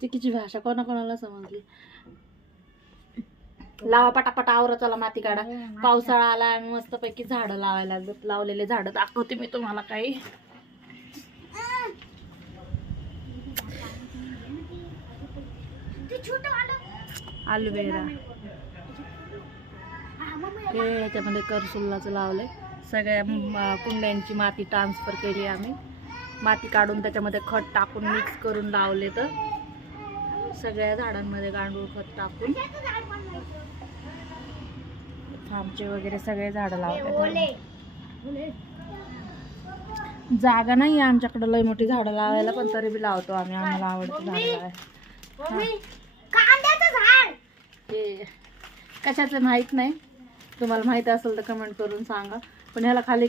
चिकीची भाषा कोणाकोणाला समजली. लावा पटापटा आवरा, चला माती काढा. पावसाळा आला, आम्ही मस्तपैकी झाडं लावायला लावलेले झाडं दाखवते मी तुम्हाला काही. अलोवेरा हे याच्यामध्ये करसुल्लाचं लावलंय. सगळ्या कुंड्यांची माती ट्रान्सफर केली आम्ही. माती काढून त्याच्यामध्ये खत टाकून मिक्स करून लावले. तर सगळ्या झाडांमध्ये गांडूळ खत टाकून आमचे वगैरे सगळे झाडं लावले. जागा नाही आमच्याकडे लय मोठी झाडं लावायला, पण तरी बी लावतो आम्ही. आम्हाला आवडतं झाड लावायला. हे कशाचं माहित नाही, तुम्हाला माहित असेल तर कमेंट करून सांगा. पण ह्याला खाली